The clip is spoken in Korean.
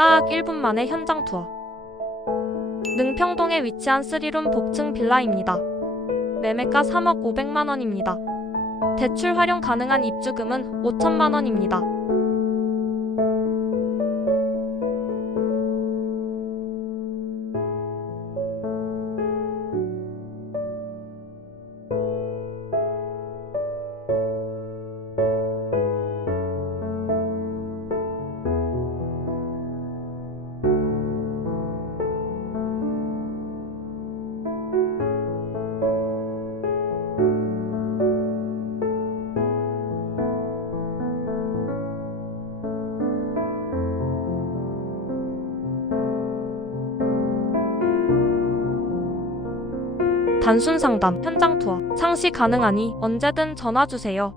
딱 1분 만에 현장 투어. 능평동에 위치한 3룸 복층 빌라입니다. 매매가 3억 500만 원입니다. 대출 활용 가능한 입주금은 5천만 원입니다. 단순 상담, 현장 투어, 상시 가능하니 언제든 전화 주세요.